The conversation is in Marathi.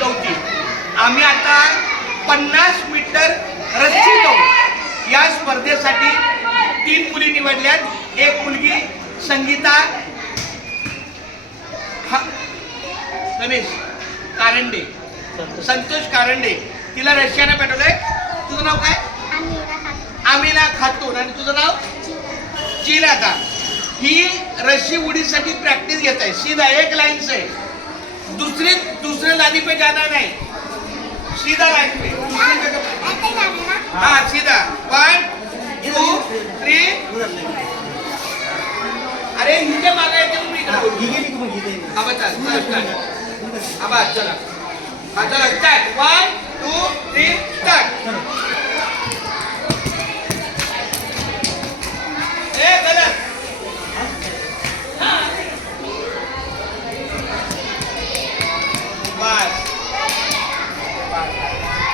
चौथी. आम्ही आता 50 मीटर रस्सी दौड या स्पर्धेसाठी 3 मुली निवडल्यात. एक मुलगी संगीता रमेश कारंडे, संतोष कारंडे, तिला रशियाने पाठवलंय. तुझं नाव काय? आमिना खातून. आणि तुझं नाव? चिराता. ही रशी उडीसाठी प्रॅक्टिस घेत आहे. सीधा एक लाइन से दूसरे लाइन पे जाना नहीं, सीधा लाइन पे. हाँ सीधा. 1 2 3. अरे हिंगे मागे येते तुम्ही. अब चला. चला स्टार्ट. 1 2 3 स्टार्ट.